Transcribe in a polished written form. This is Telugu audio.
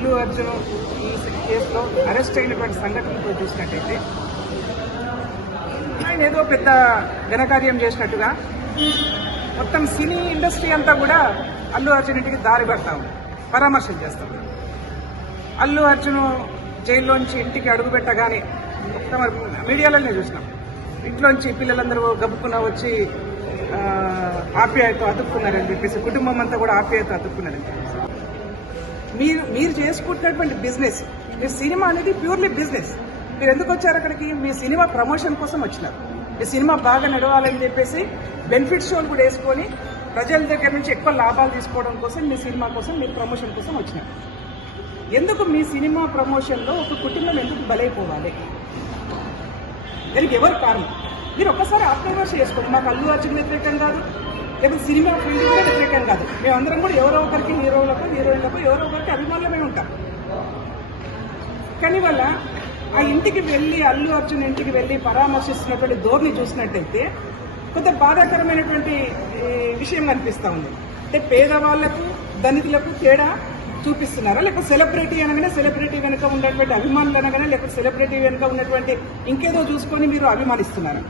అల్లు అర్జున్ ఈ కేసులో అరెస్ట్ అయినటువంటి సంఘటనతో చూసినట్టయితే ఆయన ఏదో పెద్ద ఘనకార్యం చేసినట్టుగా మొత్తం సినీ ఇండస్ట్రీ అంతా కూడా అల్లు అర్జున్ ఇంటికి దారి పడతా ఉంది, పరామర్శలు చేస్తాం. అల్లు అర్జున్ జైల్లోంచి ఇంటికి అడుగు పెట్టగానే మీడియాలోనే చూసినాం, ఇంట్లోంచి పిల్లలందరూ గబుక్కున వచ్చి ఆప్యాయత అతుక్కున్నారని చెప్పేసి, కుటుంబం అంతా కూడా ఆప్యాయత అతుక్కున్నారని చెప్పేసి. మీరు చేసుకుంటున్నటువంటి బిజినెస్, మీ సినిమా అనేది ప్యూర్లీ బిజినెస్. మీరు ఎందుకు వచ్చారు అక్కడికి? మీ సినిమా ప్రమోషన్ కోసం వచ్చినారు. మీ సినిమా బాగా నడవాలని చెప్పేసి బెనిఫిట్ షోలు కూడా వేసుకొని ప్రజల దగ్గర నుంచి ఎక్కువ లాభాలు తీసుకోవడం కోసం, మీ సినిమా కోసం, మీ ప్రమోషన్ కోసం వచ్చినారు. ఎందుకు మీ సినిమా ప్రమోషన్లో ఒక కుటుంబం ఎందుకు బలైపోవాలి? దానికి ఎవరు కారణం? మీరు ఒక్కసారి ఆత్మవిమర్శ చేసుకోండి. మాకు అల్లు అర్జున్ వ్యతిరేకం కాదు, లేకపోతే సినిమా ఫీల్డ్ కూడా వ్యతిరేకం కాదు. మేమందరం కూడా ఎవరో ఒకరికి, హీరోలకు హీరోయిన్లకు ఎవరో ఒకరికి అభిమానులమే ఉంటాం. కానీ వల్ల ఆ ఇంటికి వెళ్ళి, అల్లు అర్జున్ ఇంటికి వెళ్ళి పరామర్శిస్తున్నటువంటి ధోరణి చూసినట్టయితే కొంత బాధాకరమైనటువంటి విషయం కనిపిస్తూ ఉంది. అంటే పేదవాళ్లకు ధనికులకు తేడా చూపిస్తున్నారా? లేకపోతే సెలబ్రిటీ అనగానే సెలబ్రిటీ వెనుక ఉన్నటువంటి అభిమానులు అనగానే, లేకపోతే సెలబ్రిటీ వెనుక ఉన్నటువంటి ఇంకేదో చూసుకొని మీరు అభిమానిస్తున్నారా?